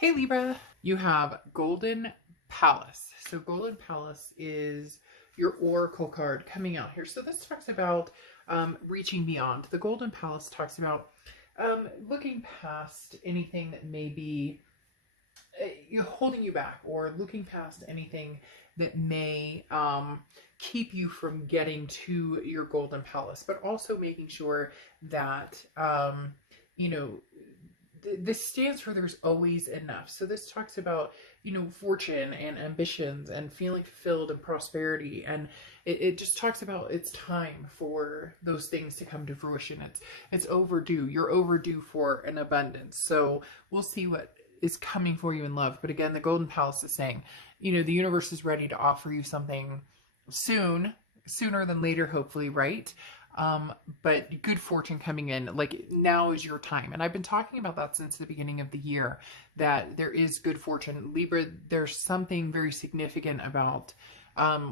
Hey Libra, you have Golden Palace. So Golden Palace is your Oracle card coming out here. So this talks about reaching beyond. The Golden Palace talks about looking past anything that may be holding you back, or looking past anything that may keep you from getting to your Golden Palace, but also making sure that you know this stands for there's always enough. So this talks about, fortune and ambitions and feeling fulfilled and prosperity. And it just talks about it's time for those things to come to fruition. It's overdue. You're overdue for an abundance. So we'll see what is coming for you in love. But again, the Golden Palace is saying, the universe is ready to offer you something soon, sooner than later, hopefully, right? But good fortune coming in, like now is your time. And I've been talking about that since the beginning of the year, that there is good fortune. Libra, there's something very significant about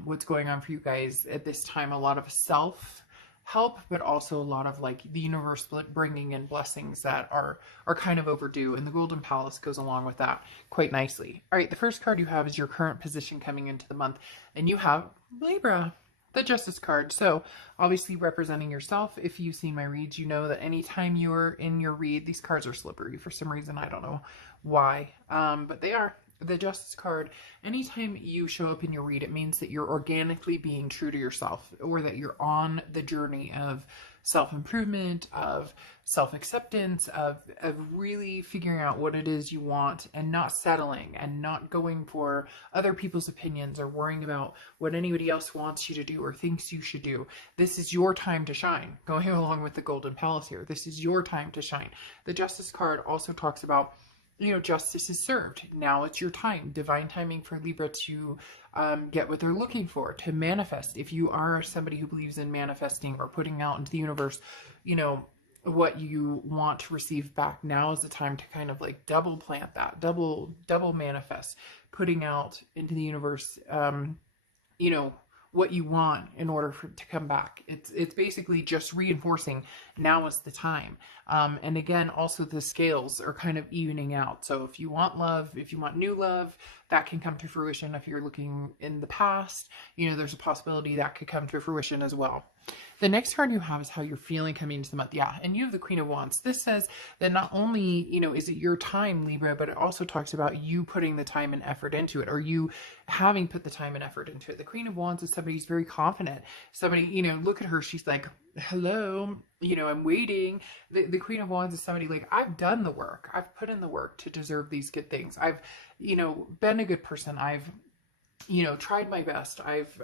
what's going on for you guys at this time. A lot of self help, but also a lot of like the universe bringing in blessings that are kind of overdue, and the Golden Palace goes along with that quite nicely. All right, the first card you have is your current position coming into the month, and you have Libra, the Justice card. So obviously representing yourself. If you've seen my reads, you know that anytime you're in your read, these cards are slippery for some reason. I don't know why, but they are. The Justice card, anytime you show up in your read, it means that you're organically being true to yourself, or that you're on the journey of self-improvement, of self-acceptance, of really figuring out what it is you want, and not settling and not going for other people's opinions or worrying about what anybody else wants you to do or thinks you should do. This is your time to shine. Going along with the Golden Palace here, this is your time to shine. The Justice card also talks about, justice is served. Now it's your time. Divine timing for Libra to get what they're looking for, to manifest. If you are somebody who believes in manifesting or putting out into the universe, what you want to receive back, now is the time to kind of like double plant that, double manifest, putting out into the universe, what you want in order for it to come back. It's basically just reinforcing now is the time. And again, also the scales are kind of evening out. So if you want love, if you want new love, that can come to fruition. If you're looking in the past, there's a possibility that could come to fruition as well. The next card you have is how you're feeling coming into the month. Yeah, and you have the Queen of Wands. This says that not only, is it your time, Libra, but it also talks about you putting the time and effort into it, or you having put the time and effort into it. The Queen of Wands is somebody who's very confident. Somebody, look at her. She's like, hello, I'm waiting. The Queen of Wands is somebody like, I've done the work. I've put in the work to deserve these good things. I've, been a good person. I've, tried my best. I've,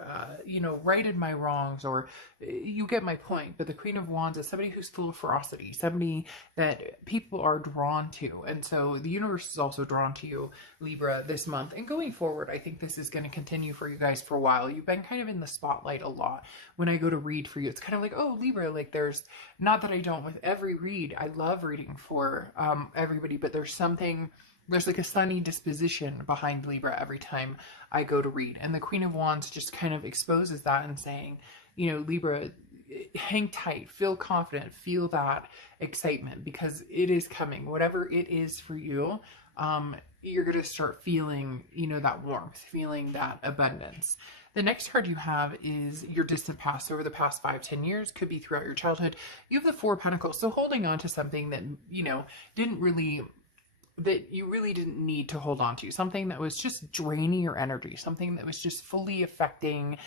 righted my wrongs, or you get my point. But the Queen of Wands is somebody who's full of ferocity, somebody that people are drawn to. And so the universe is also drawn to you, Libra, this month. And going forward, I think this is going to continue for you guys for a while. You've been kind of in the spotlight a lot. When I go to read for you, it's kind of like, oh, Libra, like there's, not that I don't with every read. I love reading for everybody, but there's like a sunny disposition behind Libra every time I go to read. And the Queen of Wands just kind of exposes that and saying, Libra, hang tight, feel confident, feel that excitement, because it is coming. Whatever it is for you, you're going to start feeling, that warmth, feeling that abundance. The next card you have is your distant past. Over the past 5-10 years, could be throughout your childhood. You have the Four of Pentacles. So holding on to something that, that you really didn't need to hold on to, something that was just draining your energy, something that was just fully affecting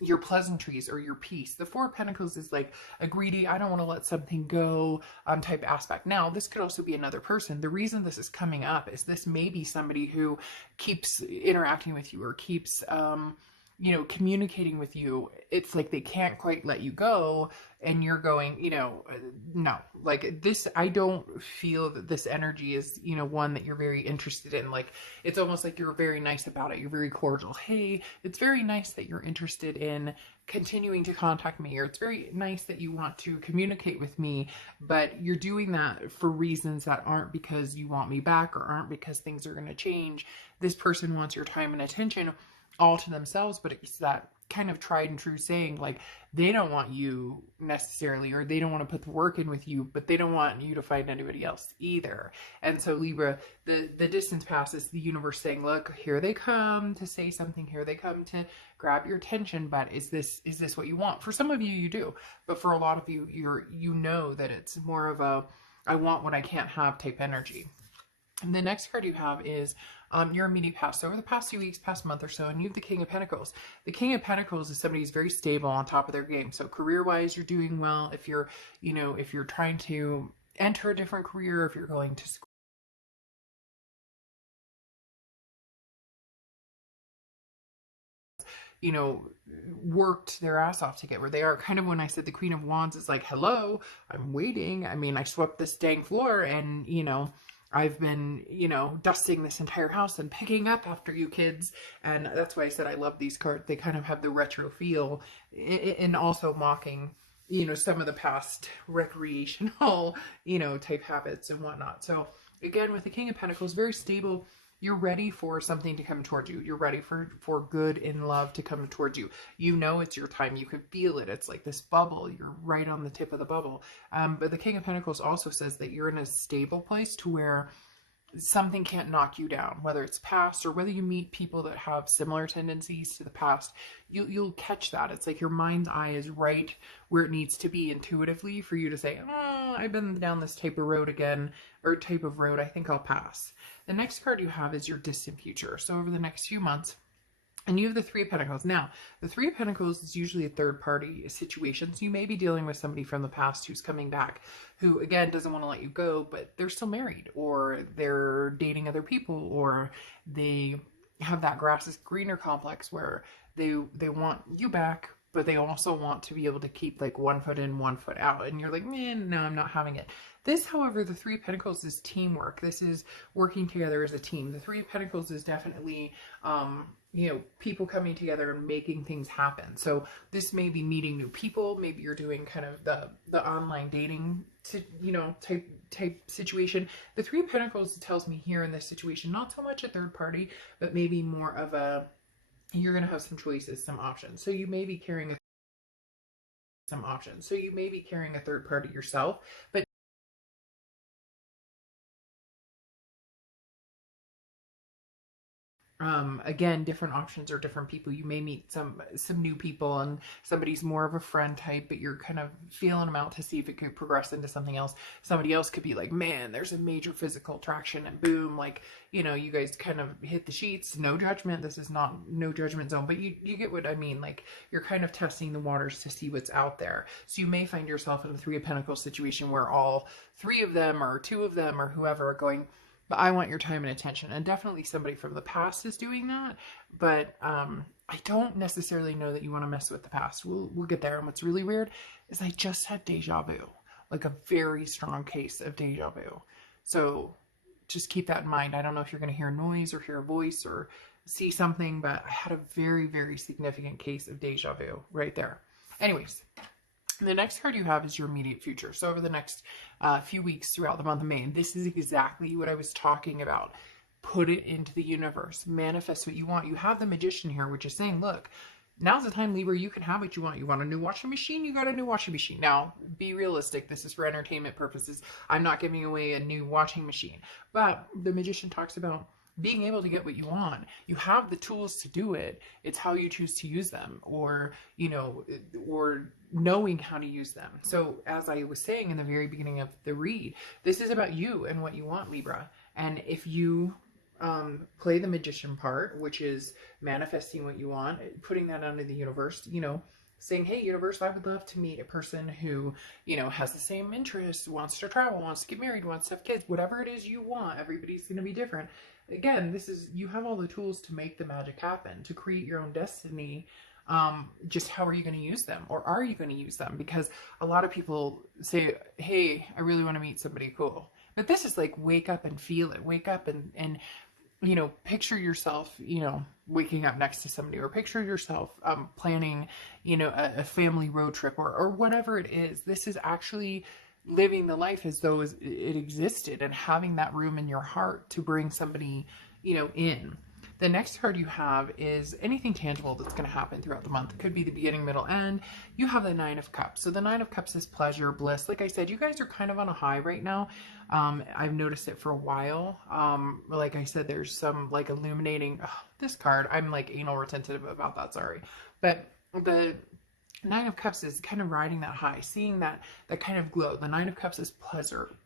your pleasantries or your peace. The Four of Pentacles is like a greedy, I don't want to let something go type aspect. Now, this could also be another person. The reason this is coming up is this may be somebody who keeps interacting with you, or keeps communicating with you. It's like they can't quite let you go, and you're going, no, like this, I don't feel that this energy is, one that you're very interested in. Like, it's almost like you're very nice about it. You're very cordial. Hey, it's very nice that you're interested in continuing to contact me, or it's very nice that you want to communicate with me, but you're doing that for reasons that aren't because you want me back, or aren't because things are going to change. This person wants your time and attention, all to themselves, but it's that kind of tried and true saying, like, they don't want you necessarily, or they don't want to put the work in with you, but they don't want you to find anybody else either. And so Libra, the distance passes, the universe saying, look, here they come to say something, here they come to grab your attention, but is this what you want? For some of you, you do, but for a lot of you, you know that it's more of a I want what I can't have type energy. And the next card you have is your immediate past. So over the past few weeks, past month or so, and you have the King of Pentacles. The King of Pentacles is somebody who's very stable, on top of their game. So career-wise, you're doing well. If you're, if you're trying to enter a different career, if you're going to school, worked their ass off to get where they are. Kind of when I said the Queen of Wands is like, hello, I'm waiting. I mean, I swept this dang floor and, I've been, dusting this entire house and picking up after you kids. And that's why I said I love these cards. They kind of have the retro feel and also mocking, some of the past recreational, type habits and whatnot. So again, with the King of Pentacles, very stable. You're ready for something to come towards you. You're ready for good and love to come towards you. It's your time. You can feel it. It's like this bubble. You're right on the tip of the bubble. But the King of Pentacles also says that you're in a stable place to where something can't knock you down, whether it's past or whether you meet people that have similar tendencies to the past. You'll catch that. It's like your mind's eye is right where it needs to be intuitively for you to say, I've been down this type of road again, or type of road, I think I'll pass. The next card you have is your distant future. So over the next few months, and you have the Three of Pentacles. Now, the Three of Pentacles is usually a third-party situation. So you may be dealing with somebody from the past who's coming back, who, again, doesn't want to let you go, but they're still married, or they're dating other people, or they have that grass is greener complex where they want you back, but they also want to be able to keep like one foot in, one foot out. And you're like, man, no, I'm not having it. This, however, the Three of Pentacles is teamwork. This is working together as a team. The Three of Pentacles is definitely, people coming together and making things happen. So this may be meeting new people. Maybe you're doing kind of the online dating, type situation. The Three of Pentacles tells me here in this situation, not so much a third party, but maybe more of a, you're going to have some choices, some options. So you may be carrying a third party yourself, but again, different options or different people. You may meet some new people, and somebody's more of a friend type, but you're kind of feeling them out to see if it could progress into something else. Somebody else could be like, man, there's a major physical attraction, and boom, like, you guys kind of hit the sheets. No judgment. This is not no judgment zone, but you get what I mean. Like, you're kind of testing the waters to see what's out there. So you may find yourself in a Three of Pentacles situation where all three of them or two of them or whoever are going, but I want your time and attention. And definitely somebody from the past is doing that. But I don't necessarily know that you want to mess with the past. We'll get there. And what's really weird is I just had deja vu, like a very strong case of deja vu. So just keep that in mind. I don't know if you're going to hear noise or hear a voice or see something, but I had a very, very significant case of deja vu right there. Anyways, the next card you have is your immediate future. So over the next few weeks throughout the month of May, and this is exactly what I was talking about. Put it into the universe. Manifest what you want. You have the Magician here, which is saying, look, now's the time, Libra, you can have what you want. You want a new washing machine? You got a new washing machine. Now, be realistic. This is for entertainment purposes. I'm not giving away a new washing machine. But the Magician talks about being able to get what you want. You have the tools to do it. It's how you choose to use them, or, or knowing how to use them. So as I was saying in the very beginning of the read, this is about you and what you want, Libra. And if you play the Magician part, which is manifesting what you want, putting that out into the universe, saying, hey, universe, I would love to meet a person who, has the same interests, wants to travel, wants to get married, wants to have kids, whatever it is you want. Everybody's going to be different. Again, you have all the tools to make the magic happen, to create your own destiny. Just how are you going to use them? Or are you going to use them? Because a lot of people say, hey, I really want to meet somebody cool. But this is like, wake up and feel it. Wake up and picture yourself, waking up next to somebody, or picture yourself planning, a family road trip, or whatever it is. This is actually living the life as though it existed, and having that room in your heart to bring somebody, in. The next card you have is anything tangible that's going to happen throughout the month. It could be the beginning, middle, end. You have the Nine of Cups. So the Nine of Cups is pleasure, bliss. Like I said, you guys are kind of on a high right now. I've noticed it for a while. Like I said, there's some like illuminating this card. I'm like anal retentive about that, sorry. But the Nine of Cups is kind of riding that high, seeing that kind of glow. The Nine of Cups is pleasure,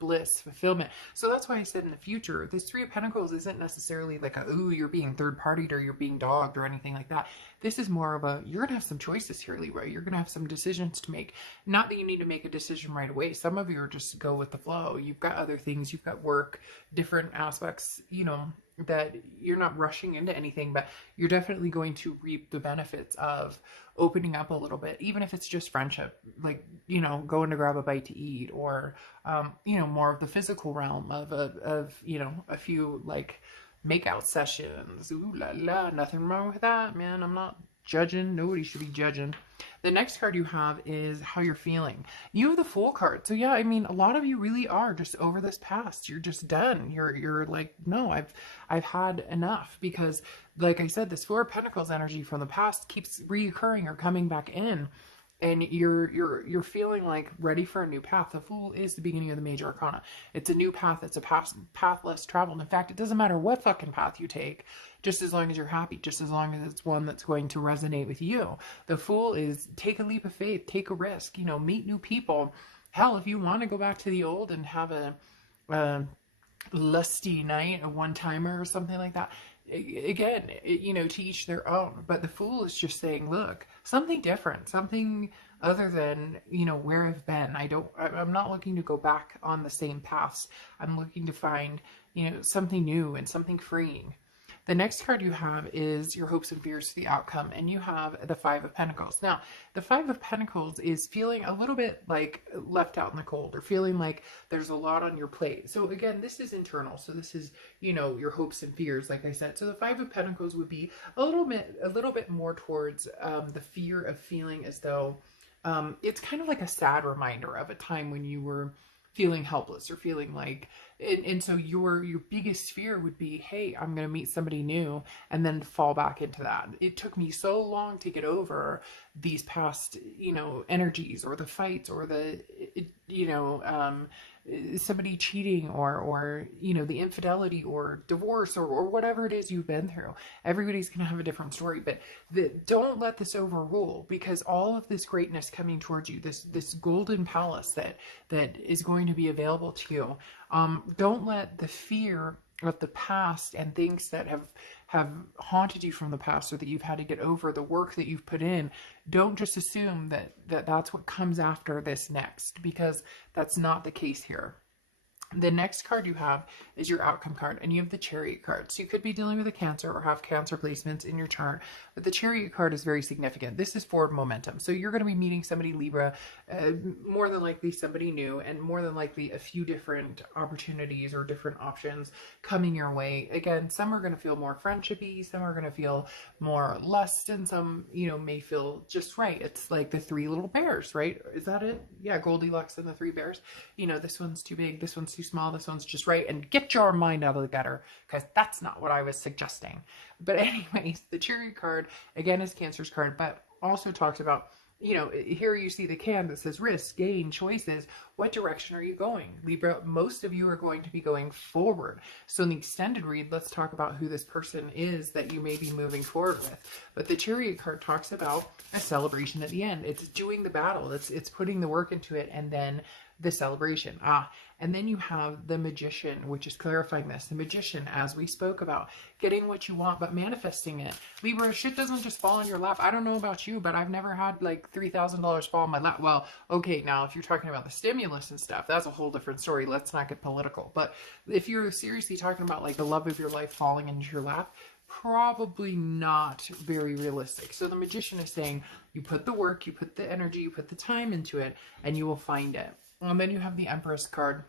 bliss, fulfillment. So that's why I said in the future, this Three of Pentacles isn't necessarily like a, ooh, you're being third-partied or you're being dogged or anything like that. This is more of a, you're going to have some choices here, Libra. You're going to have some decisions to make. Not that you need to make a decision right away. Some of you are just go with the flow. You've got other things. You've got work, different aspects, you know, that you're not rushing into anything, but you're definitely going to reap the benefits of opening up a little bit, even if it's just friendship, like, you know, going to grab a bite to eat, or, you know, more of the physical realm of, you know, a few like makeout sessions. Ooh la la, nothing wrong with that, man. I'm not judging. Nobody should be judging. The next card you have is how you're feeling. You have the Fool card. So yeah, I mean, a lot of you really are just over this past. You're just done. You're like, no, I've had enough, because like I said, this Four of Pentacles energy from the past keeps reoccurring or coming back in. And you're feeling like ready for a new path. The Fool is the beginning of the major arcana. It's a new path. It's a path less traveled. In fact, it doesn't matter what fucking path you take, just as long as you're happy, just as long as it's one that's going to resonate with you. The Fool is take a leap of faith, take a risk, you know, meet new people. Hell, if you want to go back to the old and have a lusty night, a one-timer or something like that, again, you know, to each their own. But the Fool is just saying, look, something different, something other than, you know, where I've been. I'm not looking to go back on the same paths. I'm looking to find, you know, something new and something freeing. The next card you have is your hopes and fears for the outcome, and you have the Five of Pentacles. Now, the Five of Pentacles is feeling a little bit like left out in the cold, or feeling like there's a lot on your plate. So again, this is internal. So this is, you know, your hopes and fears, like I said. So the Five of Pentacles would be a little bit more towards the fear of feeling as though it's kind of like a sad reminder of a time when you were feeling helpless, or feeling like, and so your biggest fear would be, hey, I'm going to meet somebody new, and then fall back into that. It took me so long to get over these past, you know, energies, or the fights, or the, you know, somebody cheating, or, you know, the infidelity or divorce, or whatever it is you've been through. Everybody's going to have a different story, but don't let this overrule, because all of this greatness coming towards you, this golden palace that is going to be available to you, don't let the fear of the past and things that have haunted you from the past, or that you've had to get over, the work that you've put in, don't just assume that that's what comes after this next, because that's not the case here. The next card you have is your outcome card, and you have the Chariot card. So you could be dealing with a Cancer or have Cancer placements in your chart, but the Chariot card is very significant. This is forward momentum. So you're going to be meeting somebody, Libra, more than likely somebody new, and more than likely a few different opportunities or different options coming your way. Again, some are going to feel more friendshipy, some are going to feel more lust, and some, you know, may feel just right. It's like the Three Little Bears, right? Is that it? Yeah, Goldilocks and the Three Bears. You know, this one's too big, this one's too small, this one's just right. And get your mind out of the gutter, because that's not what I was suggesting. But anyways, the Chariot card, again, is Cancer's card, but also talks about, you know, here you see the can that says risk, gain, choices. What direction are you going? Libra, most of you are going to be going forward. So in the extended read, let's talk about who this person is that you may be moving forward with. But the Chariot card talks about a celebration at the end. It's doing the battle. It's putting the work into it, and then the celebration. And then you have the Magician, which is clarifying this. The Magician, as we spoke about, getting what you want, but manifesting it. Libra, shit doesn't just fall in your lap. I don't know about you, but I've never had like $3,000 fall in my lap. Well, okay, now if you're talking about the stimulus and stuff, that's a whole different story. Let's not get political. But if you're seriously talking about like the love of your life falling into your lap, probably not very realistic. So the Magician is saying, you put the work, you put the energy, you put the time into it, and you will find it. And then you have the Empress card.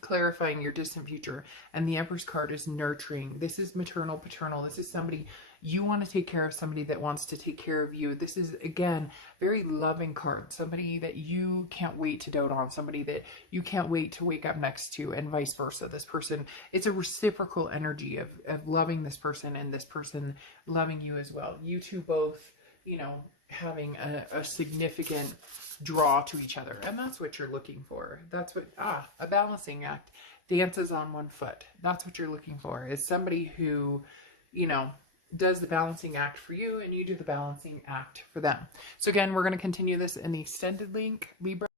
clarifying your distant future. And the Empress card is nurturing. This is maternal, paternal. This is somebody you want to take care of, somebody that wants to take care of you. This is, again, very loving card. Somebody that you can't wait to dote on, somebody that you can't wait to wake up next to, and vice versa. This person, it's a reciprocal energy of loving this person and this person loving you as well. You two both, you know, having a significant draw to each other. And that's what you're looking for. That's what, a balancing act. Dances on one foot. That's what you're looking for, is somebody who, you know, does the balancing act for you and you do the balancing act for them. So again, we're going to continue this in the extended link, Libra.